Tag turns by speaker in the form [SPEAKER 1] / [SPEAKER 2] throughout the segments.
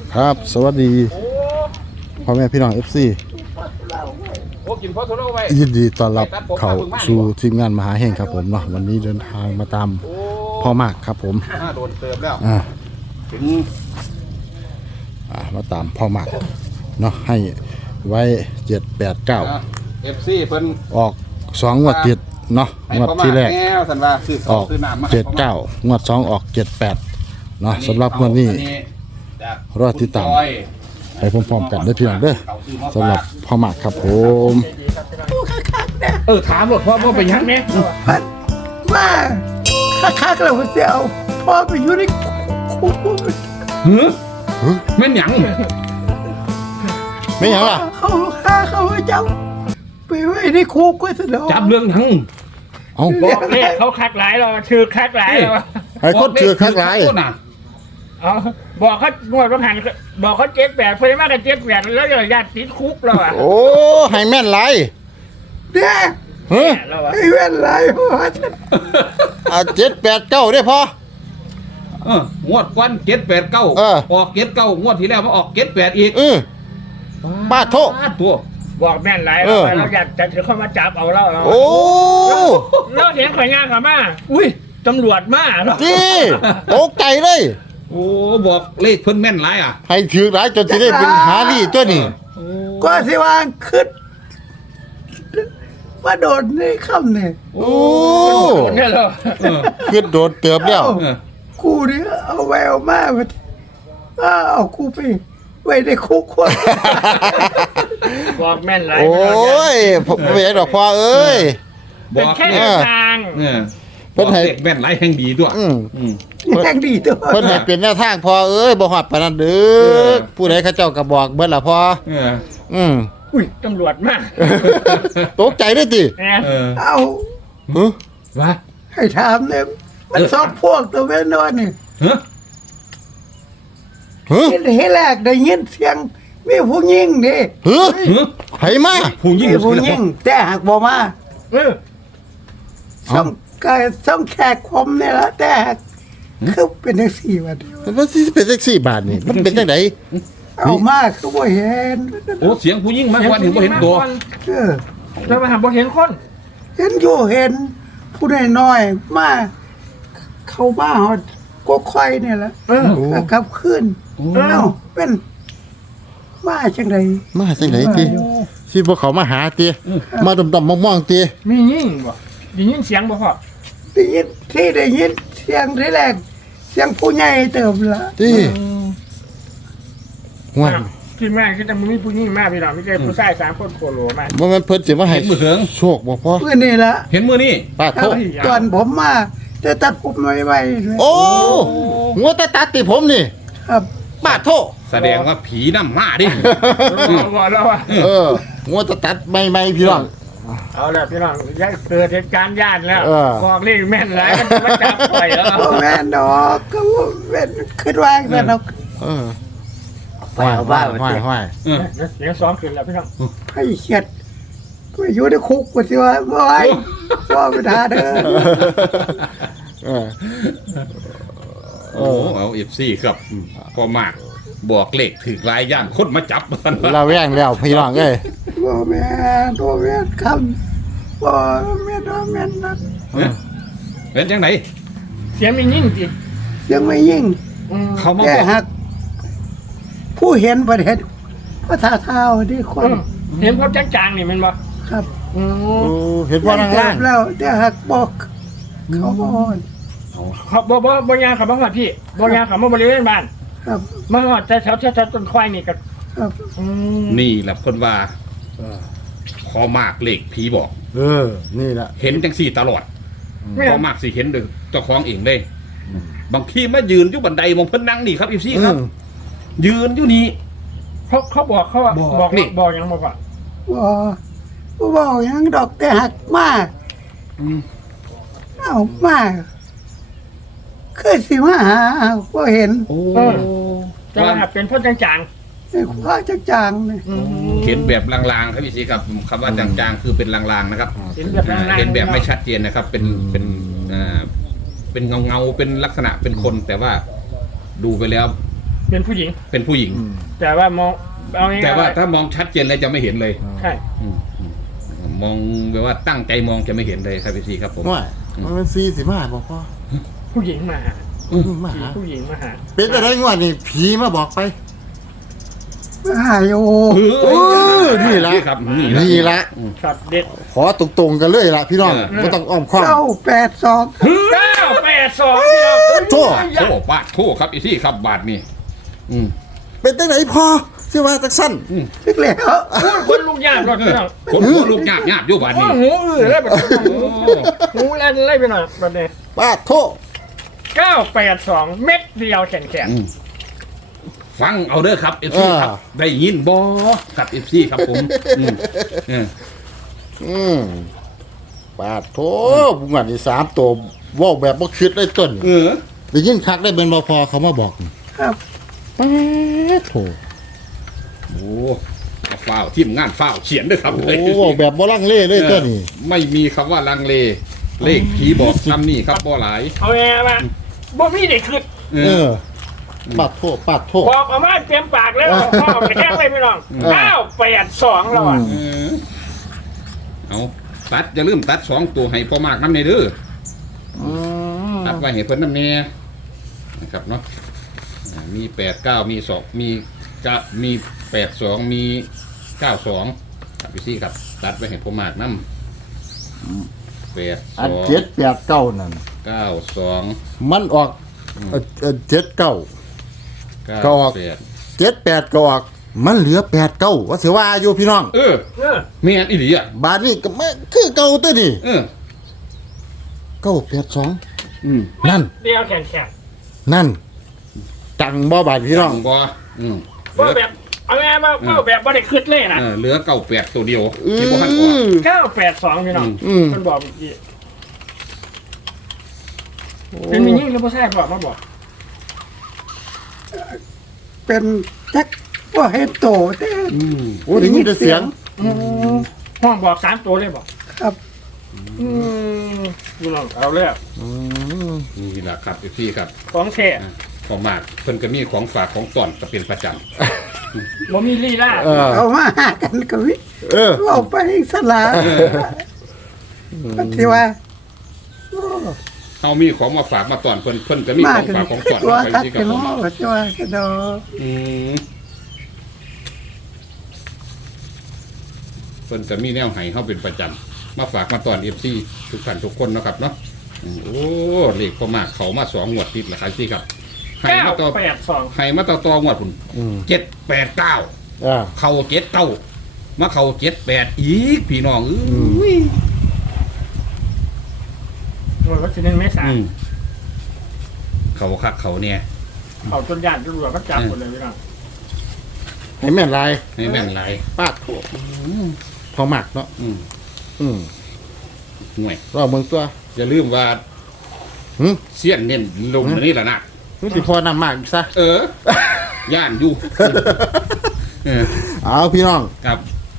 [SPEAKER 1] ครับสวัสดีพ่อแม่พี่น้อง FC ยินดีต้อนรับเข้าสู่ทีมงานมหาแห่งครับผมเนาะวันนี้เดินทางมาตามพ่อมากครับผม
[SPEAKER 2] โดนเติมแล้วถึง
[SPEAKER 1] มาตามพ่อมากเนาะให้ไว้7-8-9
[SPEAKER 2] FC เพิ่น
[SPEAKER 1] ออก2งวดติดเนาะงวดที่แรกออก7-9งวด2ออก7-8เนาะสำหรับงวดนี้รอติดตามไปพร้อมๆกันได้พี่น้องเด้อสำหรับพ่อมากครับผม
[SPEAKER 2] ถามหมดพ่อเป็นยังไง
[SPEAKER 3] ว่าคักๆแล้วเสียวพ่อไปอยู่ในคุก
[SPEAKER 2] แม่นหยัง
[SPEAKER 1] ไม่หยังล่ะ
[SPEAKER 3] เขาฆ่าเขาจับไปไว้ในคุกก็เสนอ
[SPEAKER 2] จับเรื่องหยัง
[SPEAKER 1] เอา
[SPEAKER 4] บอกเลขเขาคักหลายเราชื่อคักหลายเรา
[SPEAKER 1] ให้คนชื่อคักหลาย
[SPEAKER 4] เอาบอกเขางวดประหันบอกเขา7-8เพื่อนมากกัน7-8แล้วญาติติดคุกเราอ่ะ
[SPEAKER 1] โอ้ให้แม่นหลาย
[SPEAKER 3] เนี่ยไอ้เว้นไรพ่อ
[SPEAKER 1] 7-8-9ได้พ
[SPEAKER 2] งวดวัน7-8-9ออก7-9งวดที่แล้วมาออก7-8อีก
[SPEAKER 1] ป้าโทษ
[SPEAKER 2] ตัว
[SPEAKER 4] บอกแม่นไรเราอยากจะถือเข้ามาจับเอาเรา
[SPEAKER 1] โอ้
[SPEAKER 4] เราเสียงข่อยงานเขามาอุ้ยตำรวจมาเนาะ
[SPEAKER 1] นี่ตกใจเลย
[SPEAKER 2] โอ้บอกเลขเพิ่นแม่นหลาย
[SPEAKER 1] ให้ถือหลายจนสิได้เป็นหาลี่ตัวนี้
[SPEAKER 3] ก็สิวางขึ้นมาโดนในค่ำเนี่ย
[SPEAKER 1] โอ้
[SPEAKER 4] เนี่ยเหรอ
[SPEAKER 1] ขึ้นโดนเติบแล้ว
[SPEAKER 3] กูเนี่ยเอาแววมาเอากูไปไว้ในคุกคน
[SPEAKER 4] บอกแม่นไร
[SPEAKER 1] โอ้ยผมไม่อยากดอกพ่อเอ้ย
[SPEAKER 4] เป็นแค่ทาง
[SPEAKER 2] เพิ่นให้แม่นหลายแห่งดีด้วย
[SPEAKER 3] แห่งดีตัว
[SPEAKER 1] เพิ่นให้เป็นแนวทางพ่อเอ้ยบ่ฮอดปานนั้นเด้อผู้ใดเขาเจ้าก็บอกเบิดล่ะพ่อ
[SPEAKER 4] อุ้ยตำรวจมา
[SPEAKER 1] ตกใจด้วยติ
[SPEAKER 3] เอา
[SPEAKER 2] ว่า
[SPEAKER 3] ให้ถามเนี่ยมันสอบพวกตัวเว้นนอนนี่เฮ้แรกได้ยินเสียงมีผู้หญิงนี่
[SPEAKER 1] ไผมา
[SPEAKER 3] ผู้หญิงแต่หากบ่มาส่งแขกคมนี่ละแต่คือเป็นจังซี่บาท
[SPEAKER 1] มันสิเป็นจังซี่บาทนี่มันเป็นจังได๋
[SPEAKER 3] เอามาคือบ่เห็น
[SPEAKER 2] โอ้เสียงผู้หญิงมากกว่าถึงบ่เห็นตัว
[SPEAKER 4] แล้วมาหาบ่เห็นคน
[SPEAKER 3] เห็นอยู่เห็นผู้น้อยๆมาเข้ามาฮอดก็ค่อยนี่ล่ะกลับคืนเป็นมาจังได๋
[SPEAKER 1] ติสิบ่เขามาหาติมาดำๆมองๆติ
[SPEAKER 4] มียิ่งบ่ได้ยินเสียงบ่พ่อ
[SPEAKER 3] ได้ยินเสียงทีแรกเสียงผู้ใหญ่เติมละ
[SPEAKER 1] ติว่า
[SPEAKER 4] ที่แม่คือแต่มีผู้หญิงมาพี่น้องมีแต่ผู้ชาย3คนโคโลมา
[SPEAKER 1] บ่แม่นเพิ่นสิมาให้โชคบ่พ่อ
[SPEAKER 3] มื้อนี้ล่ะ
[SPEAKER 2] เห็นมื้อนี้
[SPEAKER 1] ป้าโทษ
[SPEAKER 3] ตอนผมมาจะตัดผมไว้
[SPEAKER 1] โอ้งัวตัดติผมนี่
[SPEAKER 3] ครับ
[SPEAKER 1] ป้าโทษ
[SPEAKER 2] แสดงว่าผีนำมาดิ
[SPEAKER 4] บอกแล้วว่า
[SPEAKER 1] งัวตัดใหม่ๆพี่น้อง
[SPEAKER 4] เอาแล้วพี่น้องได้เกิดเหตุการณ์ญาติแล้วบอกเลขแม่นหลายมันมาจับปล่อยแล้ว
[SPEAKER 3] แม่นดอกก็แม่นคิดว่าซะเนาะ
[SPEAKER 1] ห้อย
[SPEAKER 4] เสียงซ้อมขึ้นแล้วพี่น้อง
[SPEAKER 3] ให้เขียดก็อยู่ในคุกว่าสิว่าบ่ไอ้บ่ไปทาเด้อ
[SPEAKER 2] เอา FC ครับพอมากบอกเลขถึงหลายอย่างคนมาจับมัน
[SPEAKER 1] เราแย่งแล้วพี่น้องเอ้ย
[SPEAKER 3] บ่แม่นคำบ่แม่นนั่น
[SPEAKER 2] เป็นจังได๋
[SPEAKER 4] เสียงมียิ่งติ
[SPEAKER 3] เสียงไม่ยิ่ง
[SPEAKER 2] เขามาบอก
[SPEAKER 3] ผู้เห็นประเทศภาษาเท้าที่คน
[SPEAKER 4] เห็นพบจางๆนี่มันบ่
[SPEAKER 3] ครับ
[SPEAKER 1] เห็นว่าล่าง
[SPEAKER 3] แล้วแต่หักบอกเขา
[SPEAKER 4] บ่ยางเขาบ่ฮอดพี่บ่ยางเขามาบริเวณบ้าน
[SPEAKER 3] ครับ
[SPEAKER 4] มาฮอดแต่แถวต้นควายนี่ก็
[SPEAKER 3] ครับ
[SPEAKER 2] นี่แหละเพิ่นว่าพอมากเลขผีบอก
[SPEAKER 1] นี่แหละ
[SPEAKER 2] เห็นจังซี่ตลอดพอมากสิเห็นเจ้าของเองเลยบางทีมายืนอยู่บันไดมองเพิ่นนั่งนี่ครับอีซี่ครับยืนอยู่นี่
[SPEAKER 4] เขาบอกเขาบอกนี่บอกยังบอกว่า
[SPEAKER 3] บอกยังดอกแต่หักมากเอามากคือสิมาหาก็เห็น
[SPEAKER 4] จะมาเป็นพ่อจาง
[SPEAKER 3] ๆพ่อจางๆเลย
[SPEAKER 2] เห็นแบบลางๆครับพี่ซีครับคำว่าจางๆคือเป็นลางๆนะครับเห็นแบบไม่ชัดเจนนะครับเป็นเงาเป็นลักษณะเป็นคนแต่ว่าดูไปแล้ว
[SPEAKER 4] เป็นผู้หญิง
[SPEAKER 2] เป็นผู้หญิง
[SPEAKER 4] แต่ว่ามองเอาง่ายๆ
[SPEAKER 2] แต่ว่าถ้ามองชัดเจนเลยจะไม่เห็นเลย
[SPEAKER 4] ใช่
[SPEAKER 2] มองแบบว่าตั้งใจมองจะไม่เห็นเลยครับพี่ครับผม
[SPEAKER 1] ว่ามัน45บอกพ่อ
[SPEAKER 4] ผู้หญิงมาหา
[SPEAKER 1] มาหา
[SPEAKER 4] ผู้หญิงมาหา
[SPEAKER 1] เป็นอะไรงวดนี่ผีมาบอกไป
[SPEAKER 3] หายโอ
[SPEAKER 1] นี่ละ
[SPEAKER 2] ครับ
[SPEAKER 1] นี่ละ
[SPEAKER 4] ครับเด็ด
[SPEAKER 1] ขอตรงๆกันเลยล่ะพี่น้องไม่ต้องอ้อมค้อม
[SPEAKER 3] 982
[SPEAKER 4] 982พี่น้อง
[SPEAKER 1] โจ้
[SPEAKER 2] โทษบาทโทษครับพี่ครับบาทนี่อืม
[SPEAKER 1] เป็นตั้งไหนพอชื่อว่าจักสั้น
[SPEAKER 3] ทึกแล้ว
[SPEAKER 4] คนลูกยากรถพี่น้อง
[SPEAKER 2] คนหัวลูกหยาบหยาบอยู่บาท
[SPEAKER 4] โอ้
[SPEAKER 2] นี่
[SPEAKER 4] หูอื้อเลยแบบหูแล่นเลยไปหน่อยแบบนี้
[SPEAKER 1] ป้าโทษ
[SPEAKER 4] 982 เม็ดเดียวแขน
[SPEAKER 2] ฟังเอาเด้อครับเอฟซีครับได้ยินบอครับเอฟซีครับผม
[SPEAKER 1] ป้าโทษบุงานที่3ตัวเว่าแบบบ่คิดเลยต้นได้ยินคักได้เป็นบ่พอเขามาบอก
[SPEAKER 3] ครับ
[SPEAKER 1] ป้าโทษ
[SPEAKER 2] โอ้ฝ้าวทีมงานฝ้าวเขียนด้วยครับ
[SPEAKER 1] โอ้เว้าแบบบ่ลังเลเลยต้นนี่
[SPEAKER 2] ไม่มีคำว่าลังเล เลขผีบอกซ้ำนี่ครับบ่หลาย
[SPEAKER 4] ๆเอาไงมาบ่มีเด็กขึ้น
[SPEAKER 1] ป้าโทษป้าโทษ
[SPEAKER 4] บอกออกมาเต็มปากแล้วพ่อไปแค่ไปพี่น้อง982แล้วอ่ะ
[SPEAKER 2] เอาตัดอย่าลืมตัด2ตัวให้พอมากน้ำในเด้อตัดไว้ให้เพิ่นน้ำเนียนะครับเนาะมี89มี2มี82มี92ครับพี่ซี่ครับตัดไว้ให้พอมากน้ำ
[SPEAKER 1] อัน
[SPEAKER 2] 82
[SPEAKER 1] 789นั่น
[SPEAKER 2] 92
[SPEAKER 1] มันออก79 ก็ออก 78ก็ออกมันเหลือ89ว่าสิว่าอยู่พี่น้อง
[SPEAKER 2] แม่นอีหลีอ่ะ
[SPEAKER 1] บาทนี้ก็คือเก่าตัวนี่ 982นั่น
[SPEAKER 4] เดียวแขน
[SPEAKER 1] นั่นจังบ่บาทพี่น้อง
[SPEAKER 2] บ่
[SPEAKER 4] ว่าแบบเอาไงมาว่าแบบบ่ได้ขึ้นเลยนะ
[SPEAKER 2] เหลือ98ตัวเดียวที่บ่ทันออก
[SPEAKER 4] 982พี่น้องมันบอกเมื่อกี้เป็นมินิหรือบ่ใช่บอกมาบอก
[SPEAKER 3] เป็นจักว่าเฮ็ดโตแต่
[SPEAKER 1] โอ้ได้ยินแต่เสียง
[SPEAKER 4] ห้องบอก3ตัวเลยบอก
[SPEAKER 3] ครับ
[SPEAKER 4] พี่น้องเอาเลย
[SPEAKER 2] นี่แหละครับพี่ครับ
[SPEAKER 4] ของแท้
[SPEAKER 2] ของมากเพิ่นก็มีของฝากของต้อนก็เป็นประจำ
[SPEAKER 4] บ่มีลีลา
[SPEAKER 3] เอามาหากันก็วิเอาไปสลาปฏิว่า
[SPEAKER 2] เฮามีของมาฝากมาต้อนเพิ่นก็มี
[SPEAKER 3] มา
[SPEAKER 2] ของ
[SPEAKER 3] กัน
[SPEAKER 2] ฝากของต้อน
[SPEAKER 3] ตัว
[SPEAKER 2] ไป
[SPEAKER 3] คัก
[SPEAKER 2] ที่กั
[SPEAKER 3] กัน
[SPEAKER 2] บผม
[SPEAKER 3] เนาะปฏิว่ากันเนาะ
[SPEAKER 2] เพิ่นก็มีแนวให้เฮาเป็นประจำมาฝากมาต้อน FC ทุกท่านทุกคนเนาะครับเนาะโอ้เลขก็มากเขามา2งวดติดแล้วครับพี่ครับให้มาต่อ
[SPEAKER 4] 982
[SPEAKER 2] ให้มาต่องวดพุ่น789 เข้า79มาเข้า78อีกพี่น้องเอ้ย
[SPEAKER 4] หน่วยวัคซีนเมษา
[SPEAKER 2] เขาคักเขาเนี่ย
[SPEAKER 4] เอาจนญาติตำรวจก็จับหมดเลยพี่น้อง
[SPEAKER 1] ให้แม่นลาย
[SPEAKER 2] ให้แม่นไหลาย
[SPEAKER 1] ป้าโทษพอมักเนาะ
[SPEAKER 2] ห่วย
[SPEAKER 1] รอเมืองตัว
[SPEAKER 2] อย่าลืมว่าเสี้ยนเน้นลงอันนี้แหละนะ
[SPEAKER 1] นี่สิพอนำมากอีกซะ
[SPEAKER 2] ย่านอยู่
[SPEAKER 1] เอาพี่น้อง
[SPEAKER 2] ครับ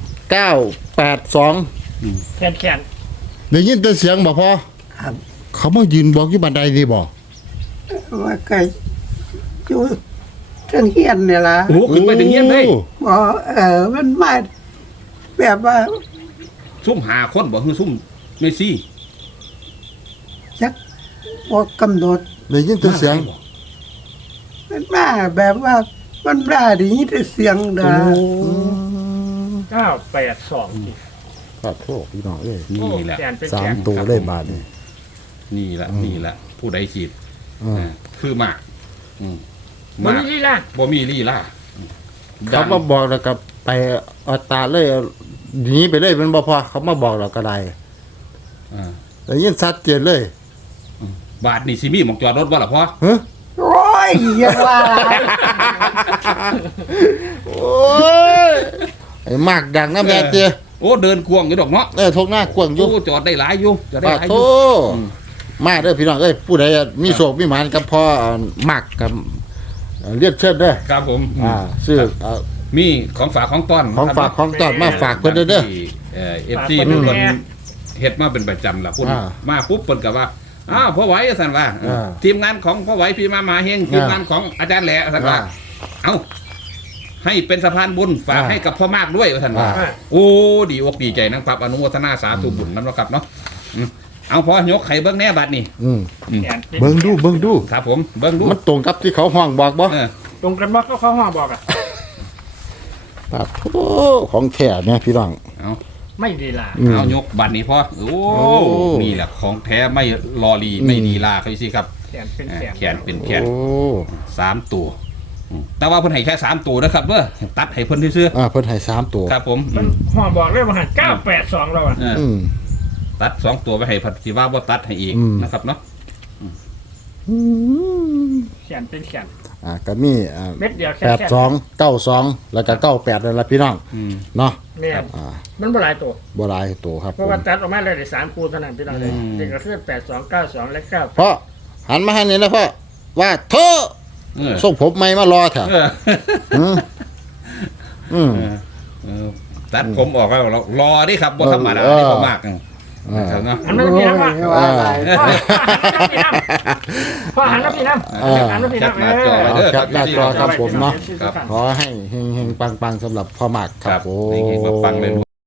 [SPEAKER 1] 982
[SPEAKER 4] แขน
[SPEAKER 1] ได้ยินแต่เสียงบ่พอ
[SPEAKER 3] ครับ
[SPEAKER 1] เขามายืนบอกอยู่บันไดนี่บ่
[SPEAKER 3] ว่าไก่อยู่เทิงเฮียนเนี่ยล่ะ
[SPEAKER 2] โอ้ขึ้นไปถึงเงี้ยเลย
[SPEAKER 3] บ่มันมาแบบว่า
[SPEAKER 2] ซุ่มหาคนบอกคือซุ่มเมซี่
[SPEAKER 3] จักบ่กำหนด
[SPEAKER 1] ได้ยินแต่เสียง
[SPEAKER 3] มันมาแบบว่ามันมาไดีแต่เสียงดา
[SPEAKER 4] 982
[SPEAKER 1] ขอโทษพี่น้องเอ้ย
[SPEAKER 2] นี่แหละ
[SPEAKER 4] แขนเป็น
[SPEAKER 1] สา
[SPEAKER 4] แข
[SPEAKER 1] ม
[SPEAKER 4] น
[SPEAKER 1] ตัวเลยบาทนี่
[SPEAKER 2] นี่แหละผู้ใดจีบคือมาก
[SPEAKER 4] บ่มีลีลา
[SPEAKER 2] บ่มีลี่ล่า
[SPEAKER 1] เขามาบอกแล้วก็ไปเอาตาเลยหนีไปเลยมันบ่พอเขามาบอกเราก็ได้ได้ยินชัดเจนเลย
[SPEAKER 2] บาทนี่สิมีหมองจอดรถว่าล่ะพ่อ
[SPEAKER 1] ฮะ
[SPEAKER 3] โอ้ยอย่าว่า
[SPEAKER 1] โอ้ยไอ้มากดังนะแม่เตี้ย
[SPEAKER 2] โอ้เดินควงอยู่ดอกเนาะ
[SPEAKER 1] ทกหน้ากวางอยู่
[SPEAKER 2] โอ้จอดได้หลายอยู่จอดได้
[SPEAKER 1] ปา
[SPEAKER 2] หลายอ
[SPEAKER 1] โท
[SPEAKER 2] ยู่
[SPEAKER 1] มาเด้อพี่น้องเอ้ยผู้ใดมีโศกมีหมานกับพ่อมากกับเรียกเชิญเด้อ
[SPEAKER 2] ครับผม
[SPEAKER 1] ซื้อ
[SPEAKER 2] มีของฝากของต้อน
[SPEAKER 1] ของฝากของต้อนมาฝากเพิ่นเด้อ
[SPEAKER 2] FC เป็นคนเฮ็ดมาเป็นประจำล่ะพุ่นมาปุ๊บเพิ่นก็ว่าพ่อไหวสั่นว่าทีมงานของพ่อไหวพี่มาเฮงทีมงานของอาจารย์แหล่สั่นว่าเอ้าให้เป็นสะพานบุญฝากให้กับพ่อมากด้วยว่าท่านว่า
[SPEAKER 4] อ่า
[SPEAKER 2] โอ้ดีอกดีใจนะครับอนุโมทนาสาธุบุญนั่นนะครับเนาะเอาพอยกไข่เบิ้งแน่บัดนี่
[SPEAKER 4] แขนป็น
[SPEAKER 1] เบิ่งดู
[SPEAKER 2] ครับผมเบิ้งดู
[SPEAKER 1] มันตรงกับที่เขาห้องบอกบ่
[SPEAKER 2] เออ
[SPEAKER 4] ตรงกันบ่ก็เขาห้องบอกอ่ะ
[SPEAKER 1] ปาโถของแท้เนี่ยพี่น้อง
[SPEAKER 2] เอา
[SPEAKER 4] ไม่ดีล่ะ
[SPEAKER 2] เอายกบัดนี้พอโอ้
[SPEAKER 1] โอ้
[SPEAKER 2] นี่แหละของแท้ไม่รอลีไม่ดีลาเขาสิครับ
[SPEAKER 4] แขนเป็นแขน
[SPEAKER 2] แขนเป็นแขน
[SPEAKER 1] โอ้
[SPEAKER 2] 3 ตัวแต่ว่าเพิ่นให้แค่3ตัวนะครับเด้อตัดให้เพิ่นซื่อ
[SPEAKER 1] เพิ่นให้3ตัว
[SPEAKER 2] ๆครับผม
[SPEAKER 4] มันห้องบอกเลยว่าหัน982เราอ่ะ
[SPEAKER 2] เออ
[SPEAKER 1] อืม
[SPEAKER 2] ตัด2ตัวไปให้เพิ่นสิว่าบ่ตัดให้อีก
[SPEAKER 1] อืม
[SPEAKER 2] นะครับเนาะ
[SPEAKER 4] แขนเป็นแขน
[SPEAKER 1] ก็มี
[SPEAKER 4] เม็ดเดียวแค่
[SPEAKER 1] 82 92แล้วก็98นั่นล่ะพี่น้อง
[SPEAKER 2] อืม
[SPEAKER 1] เนาะ
[SPEAKER 4] เนี่ย
[SPEAKER 1] อ่า
[SPEAKER 4] มันบ่หลายตัว
[SPEAKER 1] บ่หลายตัวครับ
[SPEAKER 4] เพ
[SPEAKER 1] ผ
[SPEAKER 4] ราะ
[SPEAKER 1] ม
[SPEAKER 4] ว่าตัดออกมาเลยได้3คู่เท่านั้นพี่น้องเลย
[SPEAKER 2] อืม
[SPEAKER 4] เด็กก็คือ8292และ9
[SPEAKER 1] พ่อหันมาให้นี่นะพ่อว่าเธอ
[SPEAKER 2] เออ
[SPEAKER 1] ส่งผมไม่มารอเถอะ
[SPEAKER 2] เออ
[SPEAKER 1] อืม
[SPEAKER 2] เออตัดผมออกแล้วรอดิครับบ่ธรรมดา
[SPEAKER 1] เออ
[SPEAKER 2] นี่บ่มากนะครับเนาะ
[SPEAKER 4] หันมาพี่น้ำพ่อ
[SPEAKER 3] ว่าอะไร
[SPEAKER 4] พ่อหันมาพี่น้ำหันมาพี่น้ำ
[SPEAKER 2] แคปหน้าจอไว้เด้อ
[SPEAKER 1] แคปหน้าจอครับผมเนาะ
[SPEAKER 2] ครับ
[SPEAKER 1] ขอให้เฮงๆปังๆสำหรับพ่อหมากค
[SPEAKER 2] ค
[SPEAKER 1] รั
[SPEAKER 2] รั
[SPEAKER 1] บบ ผม
[SPEAKER 2] นี่คือมาฟังเลย